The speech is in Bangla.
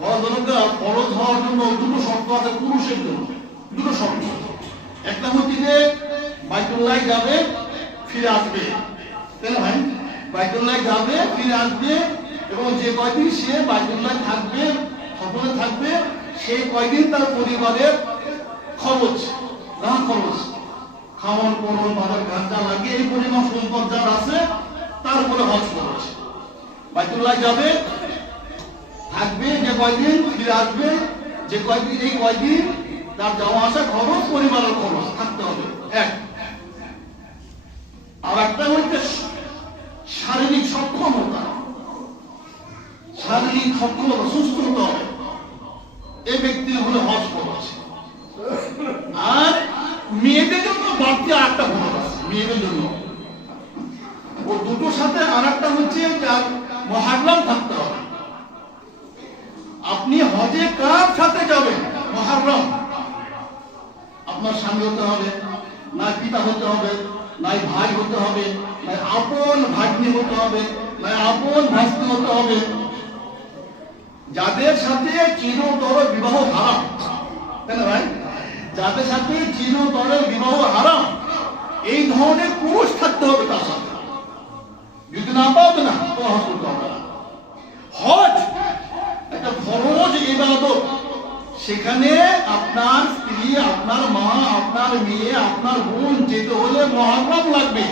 হজ ফরজ হওয়ার জন্য দুটো শর্ত আছে পুরুষের জন্য, দুটো শর্ত। একটা হচ্ছে যে বাইতুল্লাহ যাবে ফিরে আসবে, তাই না ভাই? বাইতুল্লাহ যাবে ফিরে আসবে, এবং যে কয়দিন সে বাইতুল্লাহ থাকবে, সফরে থাকবে, সেই কয়দিন তার পরিবারের খরচ, নানা খরচ, খাওয়ান পরন বাজার ঘাটা লাগিয়ে এই পরিমাণ সম্পদ যার আছে তারপরে হজ খরচ। বাইতুল্লাহ যাবে, থাকবে যে কয়দিন, ফিরে আসবে যে কয়দিন, এই কয়দিন তার যাওয়া আসা খরচ, পরিবারের খরচ থাকতে হবে এক। আর একটা হচ্ছে শারীরিক সক্ষমতা, শারীরিক সক্ষমতা, সুস্থ হতে হবে এই ব্যক্তির হলে হজ খরচ। আর মেয়েদের জন্য বাড়তি আর একটা খরচ আছে, মেয়েদের জন্য ও দুটোর সাথে আর একটা হচ্ছে যার মুহররম থাকতে হবে। আপনি হজে কার সাথে যাবেন? মুহররম, আপনার স্বামী হতে হবে, না পিতা হতে হবে, নাই ভাই হতে হবে, নাই আপন ভাগ্নি হতে হবে, নাই আপন ভাস্তি হতে হবে, যাদের সাথে চিরতর বিবাহ হারাম, তাই না ভাই? যাদের সাথে চিরতরের বিবাহ হারাম, এই ধরনের পুরুষ থাকতে হবে তার সাথে। যদি না পাও তো না, তো হজ করতে হবে না। হজ একটা ফরজ ইবাদত, সেখানে আপনার স্ত্রী, আপনার মা, আপনার মেয়ে, আপনার বোন যেতে হলে মুহররম লাগবে।